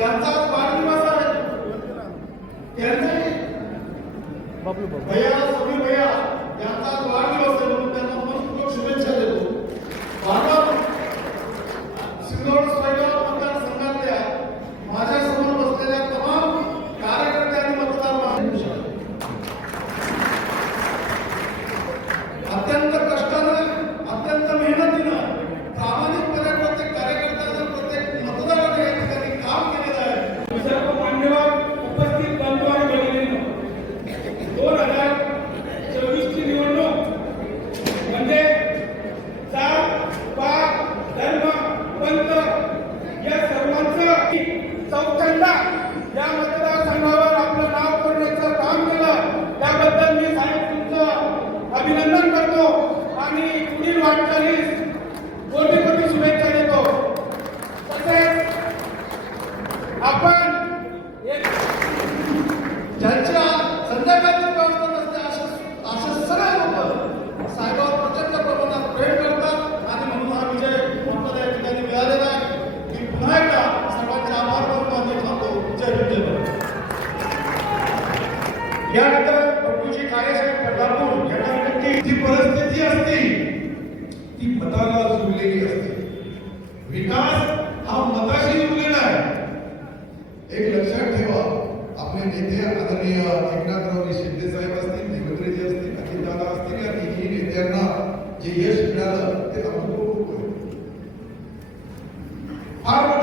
ज्यांचा आज वाढदिवस आहे त्यांचे भैया सभी भैया यांचा आज वाढदिवस उपस्थित बंधू आणि भगिनींनो दोन हजार चोवीस ची निवडणूक म्हणजे जात पात धर्म पंथ या सर्वांचं चौथ्यांदा या मतदारसंघावर आपलं नाव करण्याचं काम केलं. त्याबद्दल मी साहेब तुमचं अभिनंदन करतो आणि पुढील वाटचालीस कोटी कोटी शुभेच्छा देतो. तसेच आपण ज्यांच्या संध्याकाळची व्यवस्था नसते अशा अशा सगळ्या लोक साहेबावर प्रचंड प्रमाणात प्रेम करतात. आणि म्हणून हा विजय आपल्याला या ठिकाणी मिळालेला आहे मी पुन्हा एकदा सर्वांचे आभार मानून माझे थांबतो जय विजय जय भारत. यानंतर बंडूजी काळेसाहेब बदलापूर यांच्याकडे जी परिस्थिती असते ती मताला जुळलेली असते. विकास हा मताशी जुळलेला आहे. म्हणजे आपले नेते आदरणीय एकनाथरावजी शिंदे साहेब असतील देवेंद्रजी असतील अजितदादा असतील या तिन्ही नेत्यांना जे यश मिळालं ते अनुभव फार